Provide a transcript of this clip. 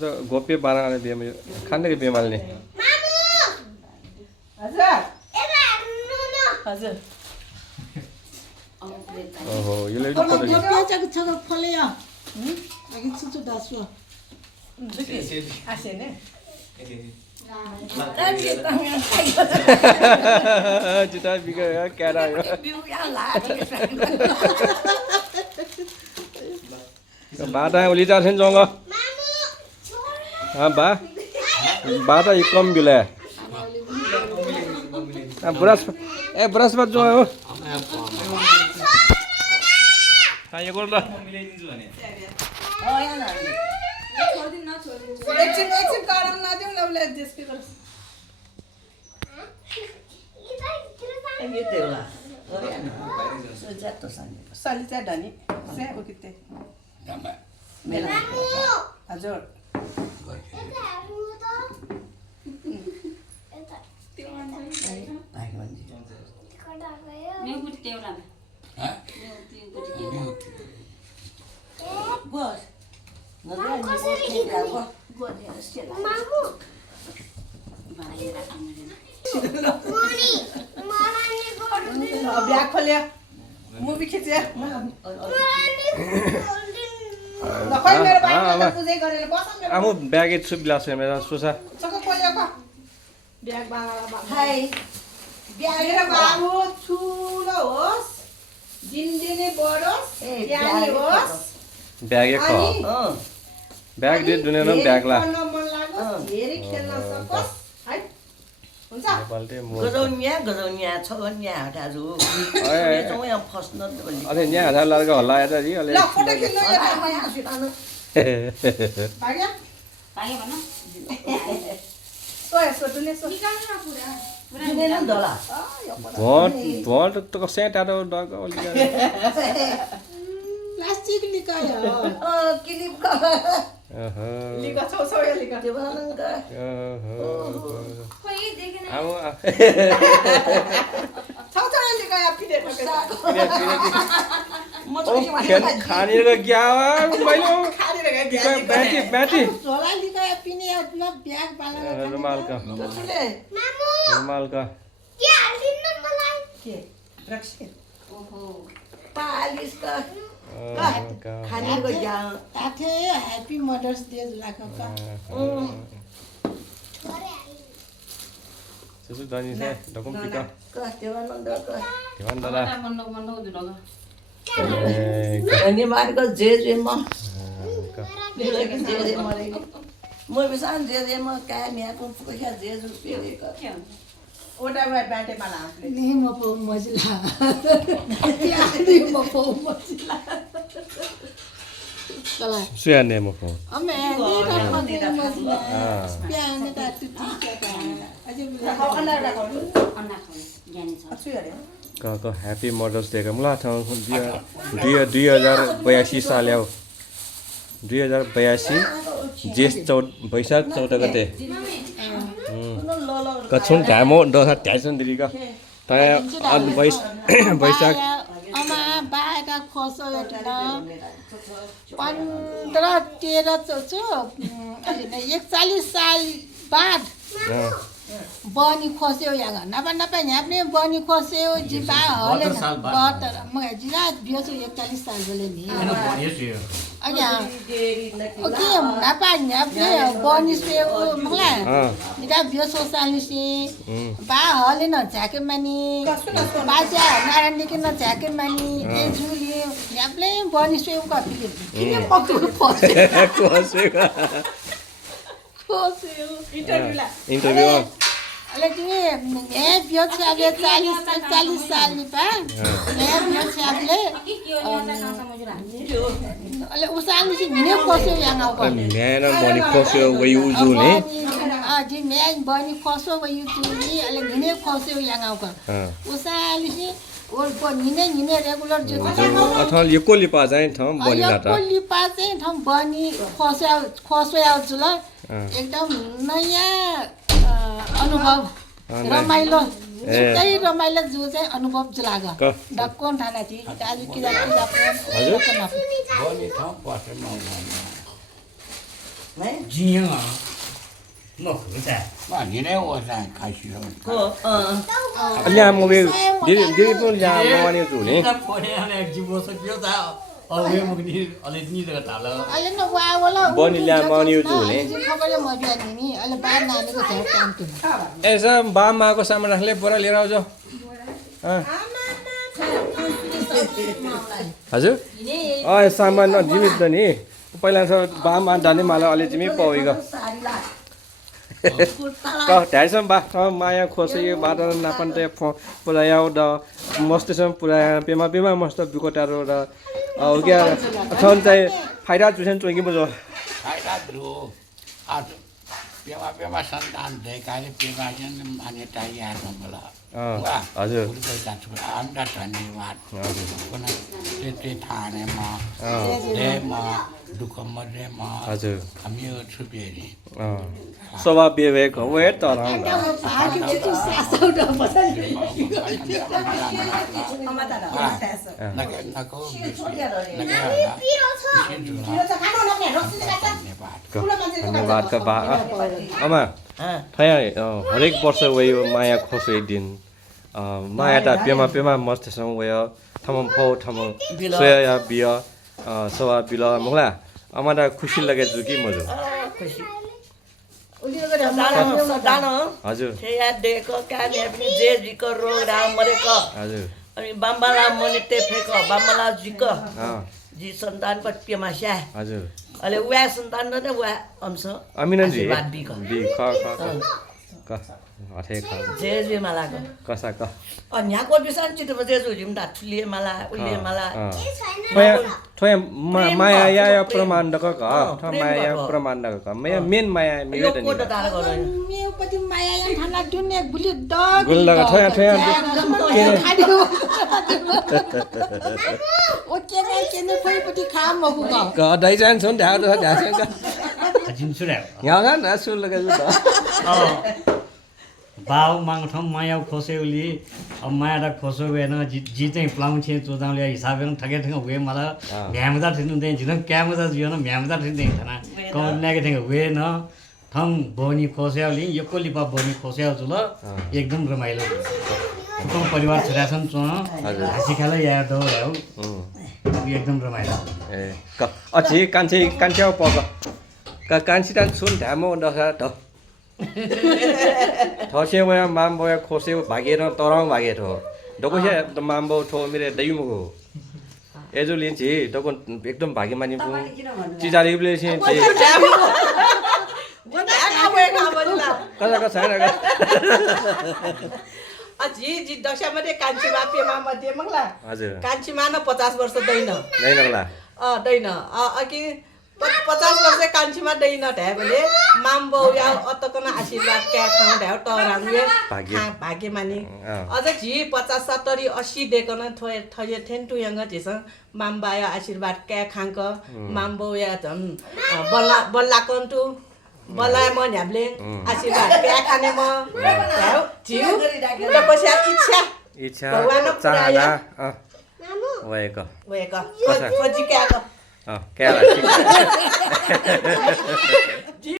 तो गोप्य बानाले बिहे खाने के बिहे माल्ने हजुर ओहो यो ले Kalau dia piaja ke cara fale ya. Lagi cucu dah suah. आसे ने जुटा बिगा क्या रहा बाटा उली जा सेन जोंगा हाँ बाटा ये कम बिले ब्रश बात जो है वो हाँ ये बोल रहा एकछिन गरम नदिउँ न उसले त्यसको साली चाहिँ धनी से हो कि हजुर ब्याग खोल्यो मुभी खिच्यो खै मेरो बाइकमा पुजै गरेर बस आमु ब्यागे छु बिलास मेरा सोसा सबै खोल्यो क ब्याग हाय ब्याग र बाबु ठुलो होस् दिनदिनै बढोस् ज्ञानी होस् ब्यागे ख ब्याग दे दुने न ब्याग ला मन लागोस् धेरै खेल्न सकोस् है हुन्छ गजौनिया छगनिया हटाजु ये तो यहाँ फस्न अरे यहाँ हजार लड़का हल्ला है जी अले ल फोटो खिच्नु भाग्य भाग्य भन्न सोया सोटुले सो जुने न दला भोट तो सेट आरो डग ओली Plastik ni kaya. किलिप का लिगा सोया लिगा त्यो बनाउन का खोइ देखेन आमु छौछौया लिगा या पिने म त खाने का क्या मैले खानेर गए बैठी Zola ni kaya pini ya na biag bala. रुमाल का रुमाल का के रक्सी ओहो पालिस का का खाने को जा Tate happy Mother's Day Zola ka. सुसु दनी से डकुम पिका का त्यो बनाउन का दिवान दादा मन्नो मन्नो जुलगा अनि मार्को जे म का लेकिन जे मरे म बिसान जे म का म्याको पुखा जे पेरे का के हुन्छ ओटा बाटे बाला आफले Ni mo po mojila. Ya ni mo po mojila. Kala. सुया ने म phone Ame ni ta mojila mojila. Pian ni ta tu ti ka. Aje bila. अन्डा राखौ अन्डा खाने ज्ञानी छ अछु अरे का ह्यापी मदर्स डे का मुला ठाउँ 2082 साल आऊ 2082 जेठ वैशाख 14 गते कछुन घामो दसा ट्यासन दिरी का तय वैशाख Ama baga khoso etna 15-13 Cho Cho अलि 41 साल बाद बनी खोस्यो यहाँ नपा नपा यहाँ पनि बनी खोस्यो जिबा हले 72 म जिला बियोसो 41 साल बोले नि अग्या ओके नपा यहाँ पनि बनी से मला निदा बियोसो साल से बा हले न झाके मानी बाजा नारायण के न झाके मानी ए जुली यहाँ पनि बनी से कति किन पक्को खोस्यो इन्टरभ्यु ला अले तिमी ए बियो छाले 40 साल नि पा ए बियो छाले अले उसान नि मिने खोस्यो यहाँ आउ म्यान बनी खोस्यो वही उजु ने जी म्यान बनी खोस्यो वही उजु नि अले मिने खोस्यो यहाँ आउ उसान नि और निने रेगुलर जो अथवा यो कोली पा चाहिँ ठाउँ बनी लाटा कोली पा चाहिँ ठाउँ बनी खोस्यो आउँछ ल एकदम नयाँ अनुभव रमाइलो जुनै रमाइलो जो चाहिँ अनुभव जुलाग डक्कोन ठाना थी आज कि 金啊，我后代。那你来我山看西双版纳。ल्याम वे दिदी पनि ल्याम माने जुले 포레안에 집어서 비었다. 왜 먹니? 얼른 니가 달라. अहिले न वाला बनी ल्याम माने जुले खबरले म बिहान नि अहिले बार नानीको झ्याउ काम थियो यसो बामाको सामान राख्ले बोरा लिएर आउँछ हजुर सामान जिमित त नि पहिला बामा जाने मलाई अलि जिमी पाउइगयो ढाइसम्म बा माया खोसे बाटो नापन ते पुरा याउड मस्तेसम्म पुरा पेमा पेमा मस्त बिकोटारो र क्या छन् चाहिँ फाइदा जुसेन चोइकी बुझो फाइदा दु आज पेमा पेमा सन्तान देखाले पेमा जन माने टाइया मलाई हजुर आमदा धन्यवाद पुनः ते थानेमा देमा दुःख मरेमा हजुर हामी छुपेरी स्वभाव विवेक हो वे तर धन्यवाद का बा अमा हरेक वर्ष वयो माया खोसे दिन माया त पेमा पेमा मस्तेसँग वयो थमम फौ थमम सोया या बिया सवा बिला मुला अमा त खुसी लगे जुकी मजो हजुर हजुर अनि बाम्बाला मने टेफेक बाम्बाला जिक जी सन्तान पर पेमास्या हजुर अले उया सन्तान न उया अंश अमिनन जी बात बि बि ख अथे ख जे मालाको कसा क अन्याको बिसान चितो बजे जुजिम दा ठुलिए माला उलिए माला थोय माया या प्रमाण क माया प्रमाण क माया मेन माया मिले त नि मेपति माया या थाना दुने गुली डग गुल लगा थोय ओ के ने पति खा मगु क दाइ जान छन् ढा ढा ढा क 진술해. यागा न सुल लगा जु बाउ माग्थौँ माया खोसेउली अब माया खोसो गएन जी चाहिँ प्लाउँछे चोदाउले हिसाबले ठगे ठगे हुए मलाई भ्यामदा ठिनु दे जिन क्यामदा जियो न भ्यामदा ठिनु दे थाना कौन लागे ठगे हुए न थम बोनी खोसेउली यो कोलिपा बोनी खोसेउ जुल एकदम रमाइलो तो परिवार छोरा छन् चो हाँसी खेला या दो हो एकदम रमाइलो ए क अछि कान्छे कान्छ्याउ पक क कान्छिटान सुन ढामो दखा त थसे वया मामबो खोसे भागेर तरङ भागेर हो डकोसे मामबो ठो मिरे दैमुगो एजो लिन्छ डको एकदम भागे मानि चिजारीले चाहिँ कसा कसा हैन जी दशामध्ये कान्छीमा पेमा मध्ये मगला हजुर कान्छीमा न 50 वर्ष दैन नगला दैन अकि 50 वर्ष कान्छीमा दैन ढ्याबले मामबो या अतकन आशीर्वाद क्या खाउ ढ्याउ टराङे भाग्य मानि अझ जी 50 70 80 देखन थये थेन्टु यंग जेस मामबा या आशीर्वाद क्या खांक मामबो या झन बल्ला कन्टु बल्ला म न्याबले आशीर्वाद क्या खाने म ढ्याउ जिउ र पछा इच्छा भगवान चाहना वयक खोजी क्या क्या